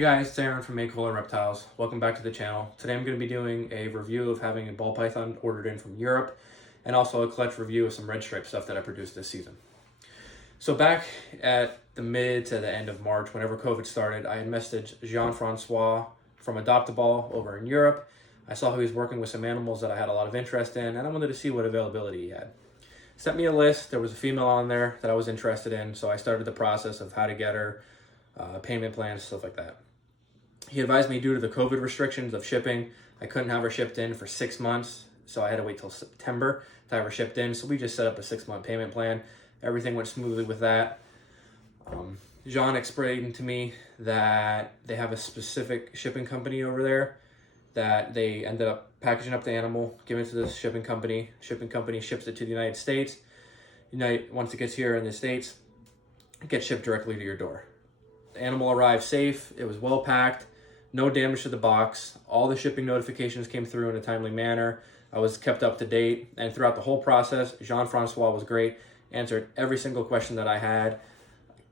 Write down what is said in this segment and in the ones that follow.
Hey guys, it's Aaron from A.Koehler Reptiles. Welcome back to the channel. Today I'm going to be doing a review of having a ball python ordered in from Europe and also a clutch review of some Redstripe stuff that I produced this season. So back at the mid to the end of March, whenever COVID started, I had messaged Jean-Francois from Adopt-A-Ball over in Europe. I saw he was working with some animals that I had a lot of interest in, and I wanted to see what availability he had. Sent me a list. There was a female on there that I was interested in, so I started the process of how to get her, payment plans, stuff like that. He advised me due to the COVID restrictions of shipping, I couldn't have her shipped in for 6 months, so I had to wait till September to have her shipped in. So we just set up a 6-month payment plan. Everything went smoothly with that. Jean explained to me that they have a specific shipping company over there that they ended up packaging up the animal, giving it to this shipping company. Shipping company ships it to the United States. Once it gets here in the States, it gets shipped directly to your door. The animal arrived safe. It was well packed. No damage to the box. All the shipping notifications came through in a timely manner. I was kept up to date. And throughout the whole process, Jean-Francois was great. Answered every single question that I had.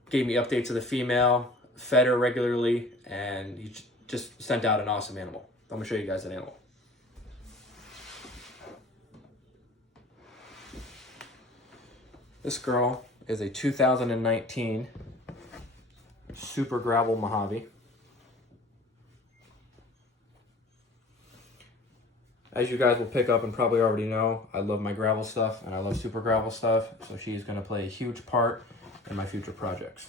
Gave me updates of the female. Fed her regularly. And he just sent out an awesome animal. I'm going to show you guys that animal. This girl is a 2019 Super Gravel Mojave. As you guys will pick up and probably already know, I love my gravel stuff and I love super gravel stuff, so she's going to play a huge part in my future projects.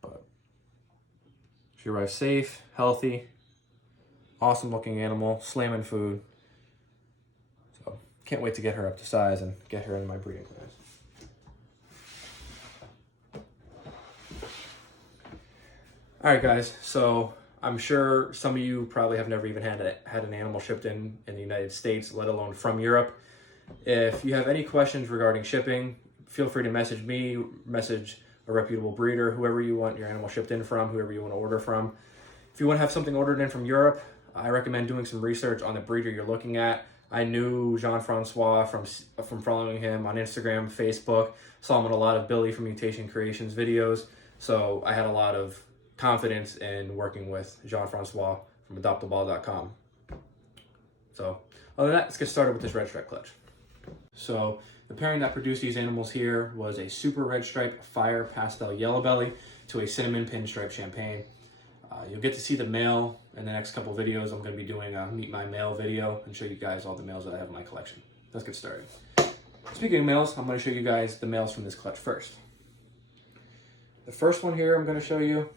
But she arrived safe, healthy, awesome looking animal, slamming food. So can't wait to get her up to size and get her in my breeding plans. All right, guys, so I'm sure some of you probably have never even had an animal shipped in the United States, let alone from Europe. If you have any questions regarding shipping, feel free to message me, message a reputable breeder, whoever you want your animal shipped in from, whoever you want to order from. If you want to have something ordered in from Europe, I recommend doing some research on the breeder you're looking at. I knew Jean-Francois from following him on Instagram, Facebook, saw him in a lot of Billy from Mutation Creations videos, so I had a lot of confidence in working with Jean-Francois from Adopt-A-Ball.com. So other than that, let's get started with this Redstripe clutch. So the pairing that produced these animals here was a Super Redstripe Fire Pastel Yellow Belly to a Cinnamon Pinstripe Champagne. You'll get to see the male in the next couple videos. I'm going to be doing a Meet My Male video and show you guys all the males that I have in my collection. Let's get started. Speaking of males, I'm going to show you guys the males from this clutch first. The first one here I'm going to show you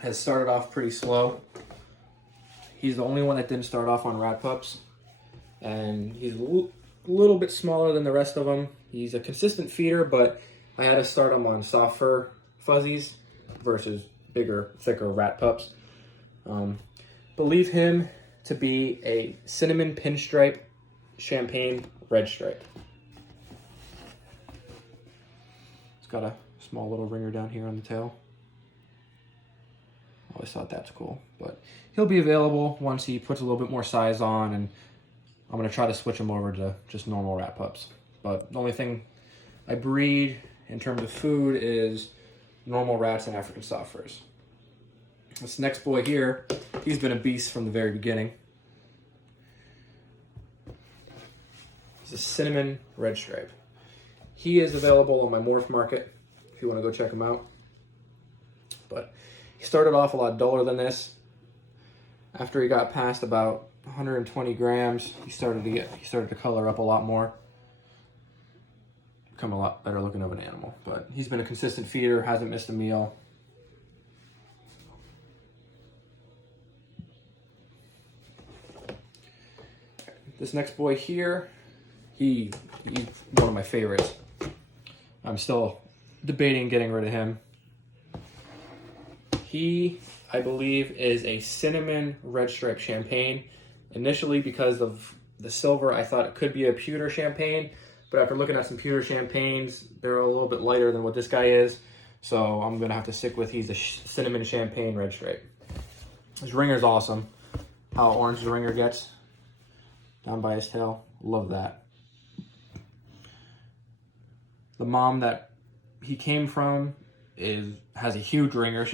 has started off pretty slow. He's the only one that didn't start off on rat pups, and he's a little bit smaller than the rest of them. He's a consistent feeder, but I had to start him on soft fur fuzzies versus bigger, thicker rat pups. Believe him to be a Cinnamon Pinstripe Champagne Redstripe. It's got a small little ringer down here on the tail. Always thought that's cool, but he'll be available once he puts a little bit more size on, and I'm going to try to switch him over to just normal rat pups. But the only thing I breed in terms of food is normal rats and African soft furs. This next boy here, he's been a beast from the very beginning. He's a Cinnamon Redstripe. He is available on my Morph Market if you want to go check him out. But he started off a lot duller than this. After he got past about 120 grams, he started to color up a lot more. Become a lot better looking of an animal. But he's been a consistent feeder, hasn't missed a meal. This next boy here, he's one of my favorites. I'm still debating getting rid of him. He, I believe, is a Cinnamon Redstripe Champagne. Initially, because of the silver, I thought it could be a pewter champagne, but after looking at some pewter champagnes, they're a little bit lighter than what this guy is, so I'm going to have to stick with he's a Cinnamon Champagne Redstripe. His ringer's awesome. How orange the ringer gets down by his tail. Love that. The mom that he came from has a huge ringer.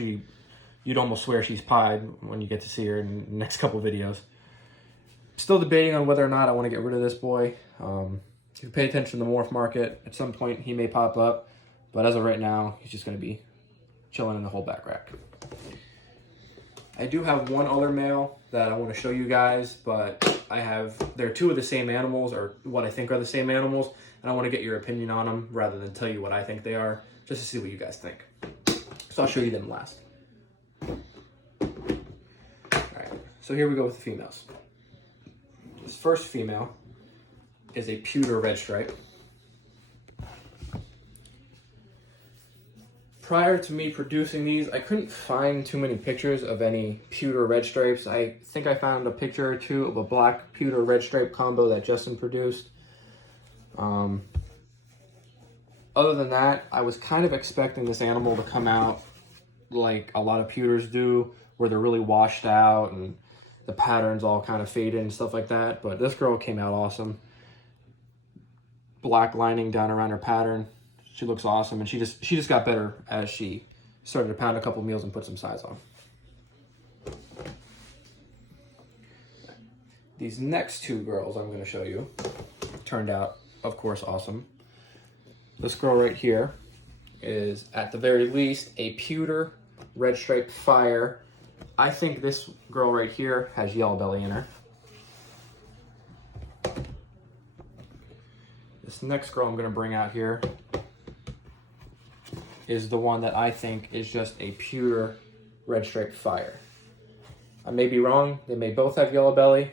You'd almost swear she's pied when you get to see her in the next couple videos. Still debating on whether or not I want to get rid of this boy. If you pay attention to the morph market, at some point he may pop up, but as of right now, he's just going to be chilling in the holdback rack. I do have one other male that I want to show you guys, but they're two of the same animals, or what I think are the same animals, and I want to get your opinion on them rather than tell you what I think they are, just to see what you guys think. So I'll show you them last. Alright, so here we go with the females. This first female is a pewter red stripe. Prior to me producing these, I couldn't find too many pictures of any pewter red stripes. I think I found a picture or two of a black pewter red stripe combo that Justin produced. Other than that, I was kind of expecting this animal to come out like a lot of pewters do, where they're really washed out and the patterns all kind of faded and stuff like that. But this girl came out awesome. Black lining down around her pattern. She looks awesome, and she just got better as she started to pound a couple meals and put some size on. These next two girls I'm going to show you turned out, of course, awesome. This girl right here is, at the very least, a pewter red stripe fire. I think this girl right here has yellow belly in her. This next girl I'm going to bring out here is the one that I think is just a pewter red stripe fire. I may be wrong. They may both have yellow belly,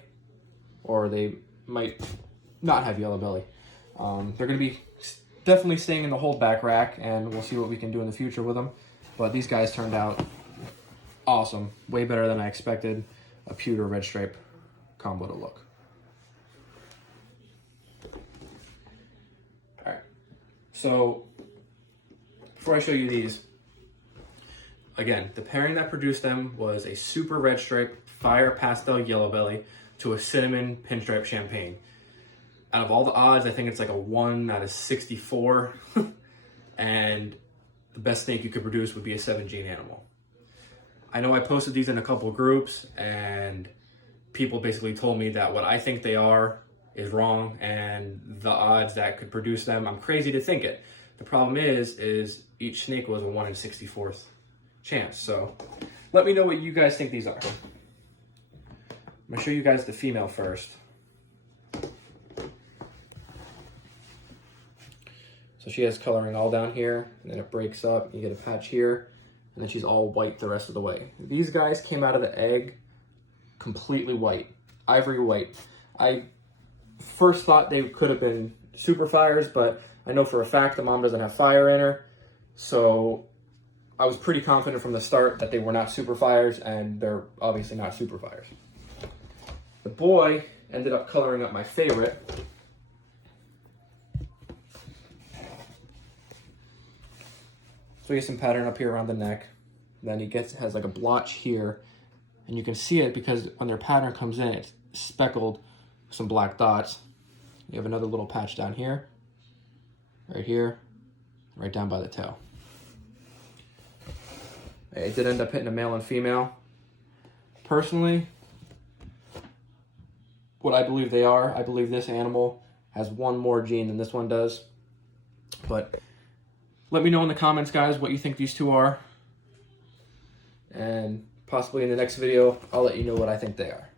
or they might not have yellow belly. They're going to be definitely staying in the holdback rack, and we'll see what we can do in the future with them. But these guys turned out awesome. Way better than I expected a pewter red stripe combo to look. All right. So before I show you these, again, the pairing that produced them was a super red stripe fire pastel yellow belly to a cinnamon pinstripe champagne. Out of all the odds, I think it's like a 1 out of 64. And the best snake you could produce would be a 7-gene animal. I know I posted these in a couple of groups, and people basically told me that what I think they are is wrong, and the odds that could produce them, I'm crazy to think it. The problem is each snake was a 1 in 64th chance. So let me know what you guys think these are. I'm gonna show you guys the female first. So she has coloring all down here, and then it breaks up. You get a patch here, and then she's all white the rest of the way. These guys came out of the egg completely white, ivory white. I first thought they could have been super fires, but I know for a fact the mom doesn't have fire in her. So I was pretty confident from the start that they were not super fires, and they're obviously not super fires. The boy ended up coloring up my favorite. So he has some pattern up here around the neck. Then he has like a blotch here, and you can see it because when their pattern comes in, it's speckled with some black dots. You have another little patch down here, right here, right down by the tail. It did end up hitting a male and female. Personally, what I believe they are, I believe this animal has one more gene than this one does. But let me know in the comments, guys, what you think these two are. And possibly in the next video, I'll let you know what I think they are.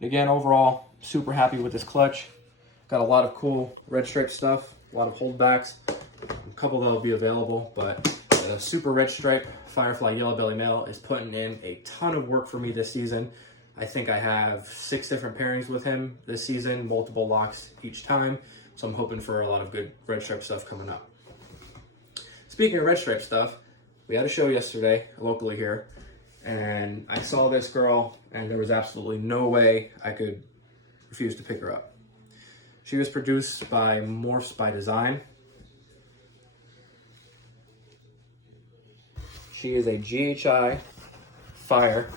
Again, overall, super happy with this clutch. Got a lot of cool red stripe stuff, a lot of holdbacks, a couple that'll be available, but the super red stripe Firefly yellow belly male is putting in a ton of work for me this season. I think I have 6 different pairings with him this season, multiple locks each time. So I'm hoping for a lot of good red stripe stuff coming up. Speaking of red stripe stuff, we had a show yesterday locally here, and I saw this girl, and there was absolutely no way I could refuse to pick her up. She was produced by Morphs by Design. She is a GHI Fire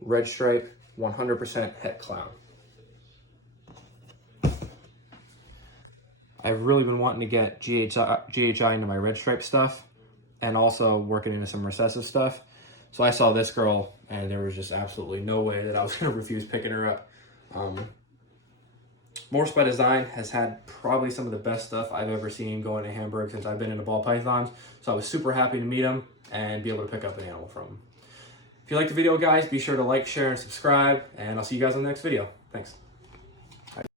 red stripe 100% het clown. I've really been wanting to get GHI into my Redstripe stuff and also working into some recessive stuff. So I saw this girl and there was just absolutely no way that I was going to refuse picking her up. Morse by Design has had probably some of the best stuff I've ever seen going to Hamburg since I've been into ball pythons. So I was super happy to meet him and be able to pick up an animal from him. If you liked the video, guys, be sure to like, share, and subscribe, and I'll see you guys on the next video. Thanks.